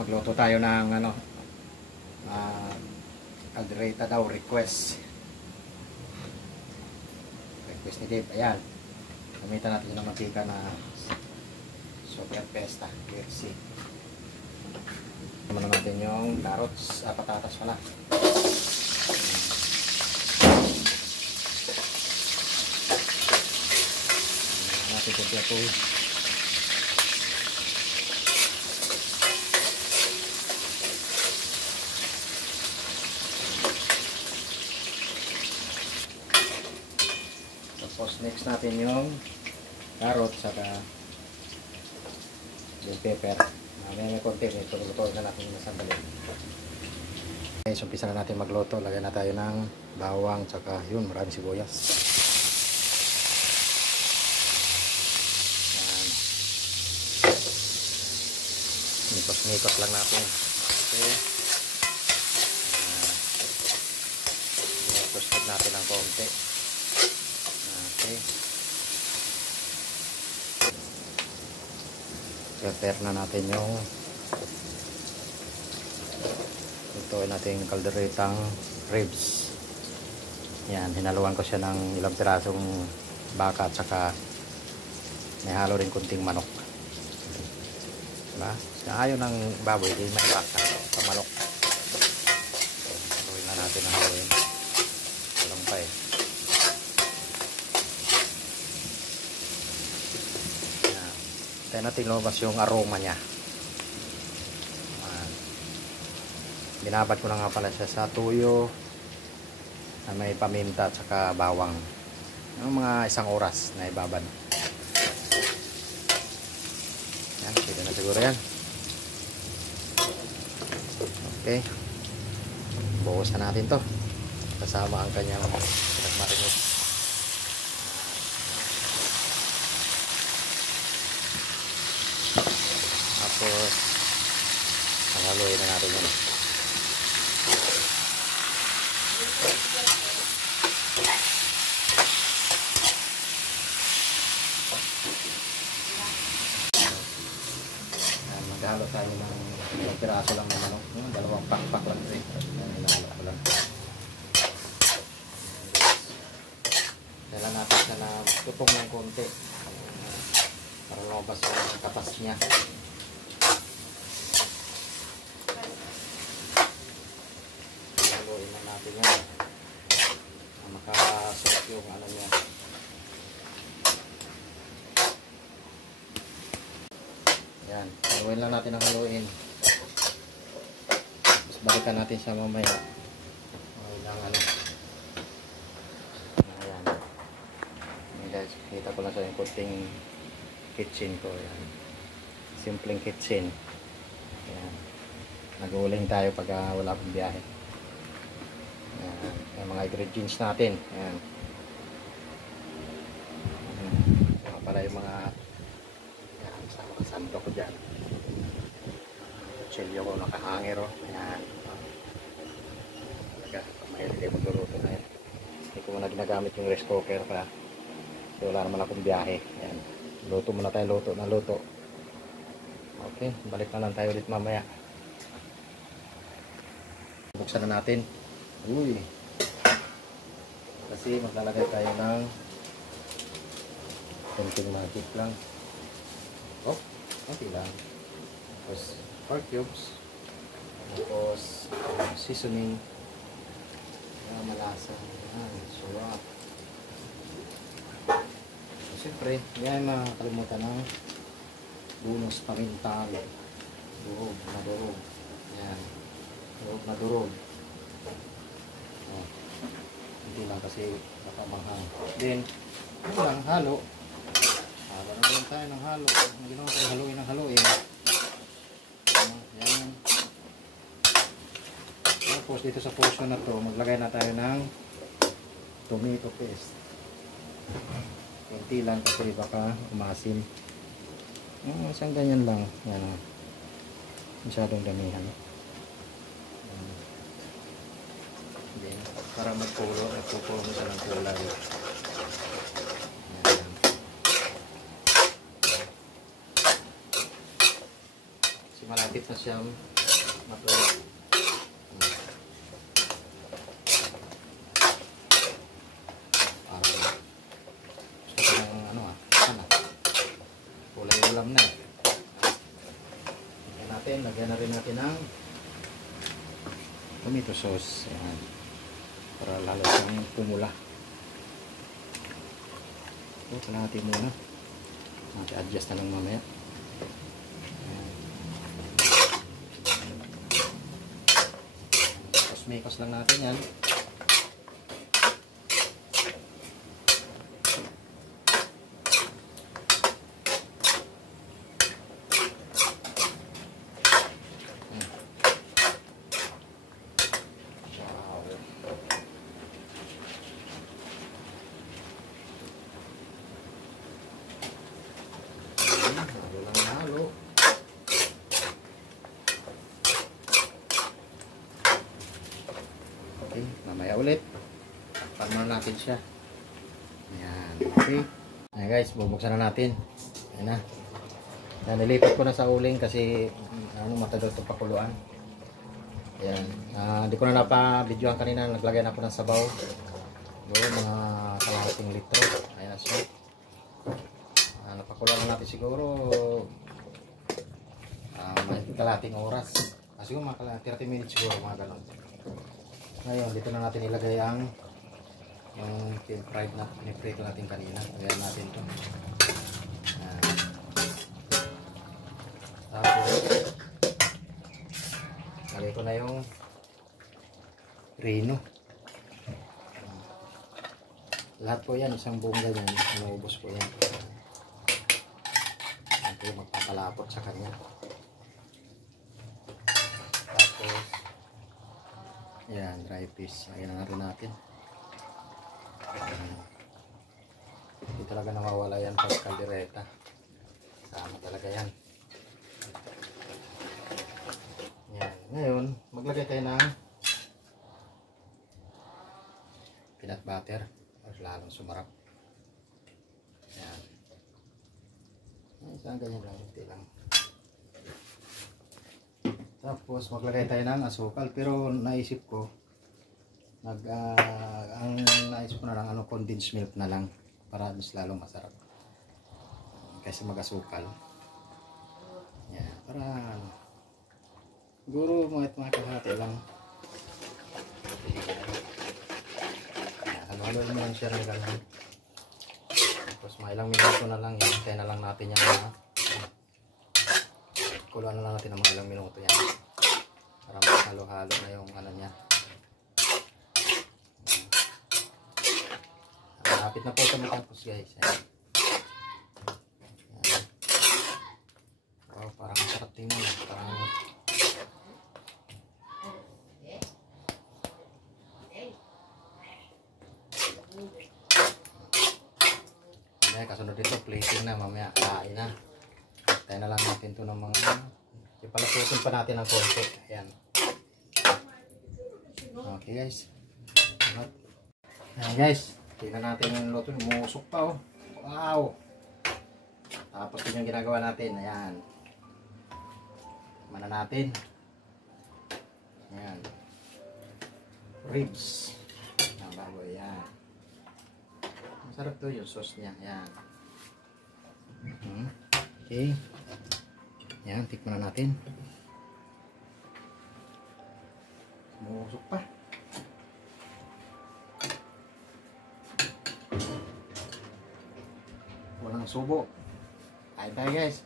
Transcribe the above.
magluto tayo ng ano, caldereta daw, request ni Dave. Ayan, gamitan natin yung mantika na Super Pesta KFC. Naman natin yung carrots, patatas pala. Natin ito ito. Tapos next natin yung carrot saka yung pepper. May konti, ito lutuin na natin yung sandali. Okay, so umpisa na natin magluto. Lagyan na tayo ng bawang saka yun, maraming sibuyas. Mikos-mikos lang natin. Okay. Toasted natin ng konti. Okay. Prepare na natin yung ito natin calderetang ribs. Yan, hinaluan ko siya ng ilang pirasong baka at saka may halo rin kunting manok. Diba? Ayaw ng baboy, di may baka sa manok. Haluin na natin ang haluin. Walang pa eh. Tayo natin lumabas yung aroma niya. Binabad ko na nga pala siya sa tuyo na may paminta at saka bawang. Yung mga 1 oras na ibabad. Yan, pwede na siguro yan. Okay. Buhos na natin to. Kasama ang kanyang pinagmarinate. Tapos haluin na natin yan. Maghalo tayo ng isang piraso lang ng manok. 2 pakpak lang ito eh. Hinalo ko lang. Kailan natin siya na tutong ng konti para lumabas yung katas niya. Haluin na natin yan. Makasok yung ano niya. Yan, haluin lang natin ang haluin. Tapos balikan natin siya mamaya. Ang ano. Ayan. Guys, kita ko lang sa yung kunting kitchen ko. Ayan. Simpleng kitchen. Ayan. Nag-uuling tayo pag wala akong biyahe. Ayan. Yung mga ingredients natin. Ayan. Mga pala yung mga sando ko dyan. Chilyo ko nakahangir o. Ayan. Talaga, mahilig kayo magluluto na yan. Hindi ko muna ginagamit yung rice cooker para kasi wala naman akong biyahe. Ayan. Luto muna tayo, luto na luto. Okay, balik na lang tayo ulit mamaya. Buksan na natin. Uy. Kasi maglalagay tayo ng konting magic lang. Oh, okay lang. Tapos pork cubes. Tapos seasoning. Malasa. Sarap. Siyempre, yan makakalimutan ng bonus paminta. Durog na durog. Yan. Durog na durog. Oh. Hindi lang kasi baka manghang. Then, yun lang, halo. Halo na rin tayo ng halo. Ang ginawa tayo haluin ng haluin. Yan. Tapos dito sa portion na to, maglagay na tayo ng tomato paste. Kunti lang kasi baka umasim. Isang ganyan lang. Yan. Masyadong damihan. Then, para magpulo mo siya ng kulay. malapit na siyang matuyo. Parang gusto ko ng ano kulay ulam na eh. Lagyan na rin natin ng tomato sauce. Ayan. Para lalo siyang pumula. So, natin muna. Natin adjust na lang mamaya. Mikos lang natin yan. Okay, mamaya ulit. Takpan muna natin siya. Ayan, okay. Ayan guys, bubuksan na natin. Ayan na. Ayan, nilipat ko na sa uling kasi matagal ito pakuluan. Ayan, di ko na napa-videoan kanina. Naglagay na ako ng sabaw. Doon, mga kalahating litro. Ayan na siya. Napakuluan na natin siguro may kalahating oras. Siguro mga 30 minutes siguro, mga ganon. Ngayon, dito na natin ilagay yung fried na pinifrite natin kanina. Ayan natin ito. Tapos, lagay ko na yung rino. Lahat po yan, isang buong ganyan. Naubos ko yan. Ito yung magpapalapot sa kanya. Tapos, yan, dry fish. Lagyan na rin natin. Hindi talaga nawawala yan pag kaldereta. Sama talaga yan. Yan. Ngayon, maglagay tayo ng peanut butter. Para lalong sumarap. Yan. Isang ganyan lang. Hindi lang. Tapos maglagay tayo ng asukal, pero naisip ko ang naisip ko na lang condensed milk na lang para mas lalong masarap kasi mag-asukal. Yan, para siguro mga kalahati lang. Halo-halo mo lang siya ng ganun. Tapos mga ilang minuto na lang yan, kaya na lang natin yan kuluan na lang natin ng mga ilang minuto yan para mahalo-halo na yung ano niya. Malapit na po ito matapos guys. Oh, parang masarap tingnan. Parang kasunod dito plating na, mamaya kain na. Tayo na lang natin ito ng mga ipalaputin pa natin ng konti. Ayan. Okay guys. Ayan guys. Tingnan natin yung luto. Umusok pa oh. Wow. Tapos yun yung ginagawa natin. Ayan. Mana natin. Ayan. Ribs. Ang baboy. Ayan. Masarap to yung sauce niya. Ayan. Okay. Yan, tikman na natin. Umusok pa. Walang subo. Kain tayo guys.